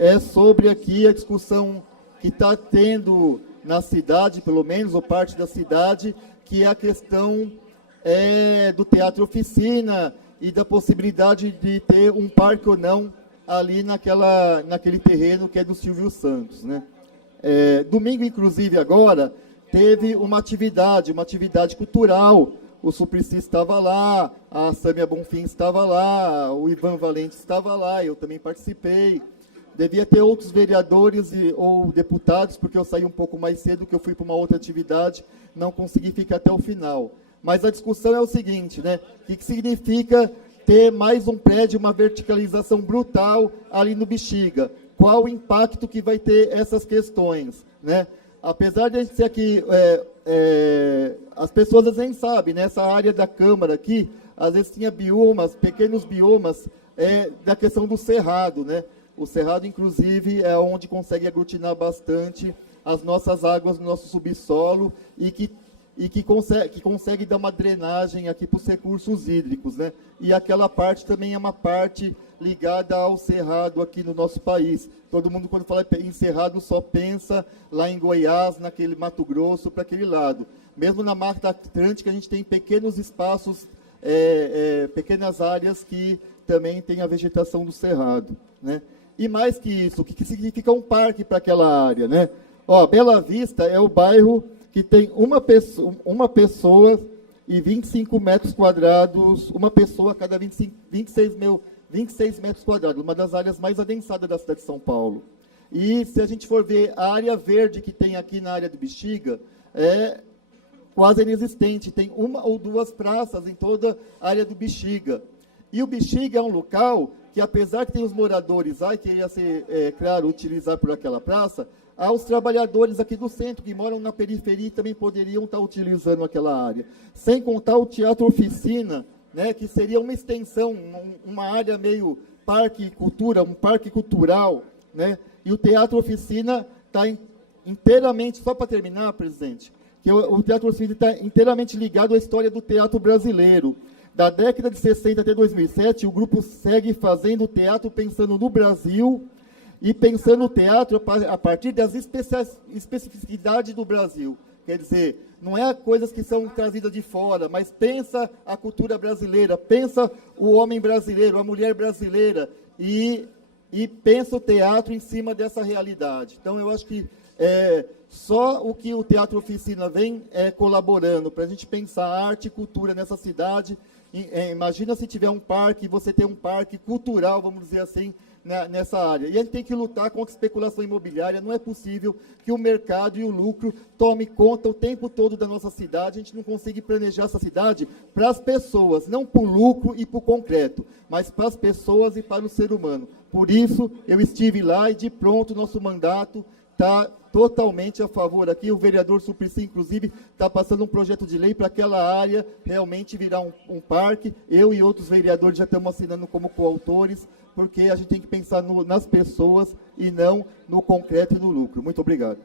é sobre aqui a discussão que está tendo na cidade, pelo menos, ou parte da cidade, que é a questão do teatro oficina e da possibilidade de ter um parque ou não ali naquele terreno que é do Silvio Santos, né? Domingo, inclusive, agora, teve uma atividade cultural. O Suplicy estava lá, a Sâmia Bonfim estava lá, o Ivan Valente estava lá, eu também participei. Devia ter outros vereadores ou deputados, porque eu saí um pouco mais cedo, que eu fui para uma outra atividade, não consegui ficar até o final. Mas a discussão é o seguinte, né? O que significa ter mais um prédio, uma verticalização brutal ali no Bexiga? Qual o impacto que vai ter essas questões, né? Apesar de a gente ser aqui, as pessoas às vezes nem sabem, né? Essa área da Câmara aqui, às vezes tinha biomas, pequenos biomas, da questão do cerrado, né? O cerrado, inclusive, é onde consegue aglutinar bastante as nossas águas no nosso subsolo e que consegue dar uma drenagem aqui para os recursos hídricos, né? E aquela parte também é uma parte ligada ao cerrado aqui no nosso país. Todo mundo, quando fala em cerrado, só pensa lá em Goiás, naquele Mato Grosso, para aquele lado. Mesmo na Mata Atlântica, a gente tem pequenos espaços, pequenas áreas que também tem a vegetação do cerrado, né? E mais que isso, o que significa um parque para aquela área, né? Ó, Bela Vista é o bairro que tem uma pessoa e 25 metros quadrados, uma pessoa a cada 26 metros quadrados, uma das áreas mais adensadas da cidade de São Paulo. E se a gente for ver a área verde que tem aqui na área do Bexiga, é quase inexistente, tem uma ou duas praças em toda a área do Bexiga. E o Bexiga é um local que, apesar que tem os moradores lá, e que ia ser, claro, utilizar por aquela praça, há os trabalhadores aqui do centro, que moram na periferia e também poderiam estar utilizando aquela área. Sem contar o Teatro Oficina, né, que seria uma extensão, uma área meio parque cultura, um parque cultural, né? E o Teatro Oficina está inteiramente, só para terminar, presidente, que o Teatro Oficina está inteiramente ligado à história do teatro brasileiro. Da década de 60 até 2007, o grupo segue fazendo teatro pensando no Brasil e pensando o teatro a partir das especificidades do Brasil. Quer dizer, não é coisas que são trazidas de fora, mas pensa a cultura brasileira, pensa o homem brasileiro, a mulher brasileira, e pensa o teatro em cima dessa realidade. Então, eu acho que só o que o Teatro Oficina vem colaborando para a gente pensar arte e cultura nessa cidade. Imagina se tiver um parque, você tem um parque cultural, vamos dizer assim, nessa área. E a gente tem que lutar contra a especulação imobiliária. Não é possível que o mercado e o lucro tome conta o tempo todo da nossa cidade. A gente não consegue planejar essa cidade para as pessoas, não para o lucro e para o concreto, mas para as pessoas e para o ser humano. Por isso, eu estive lá e, de pronto, nosso mandato está totalmente a favor aqui. O vereador Suplicy, inclusive, está passando um projeto de lei para aquela área realmente virar um parque. Eu e outros vereadores já estamos assinando como coautores, porque a gente tem que pensar nas pessoas e não no concreto e no lucro. Muito obrigado.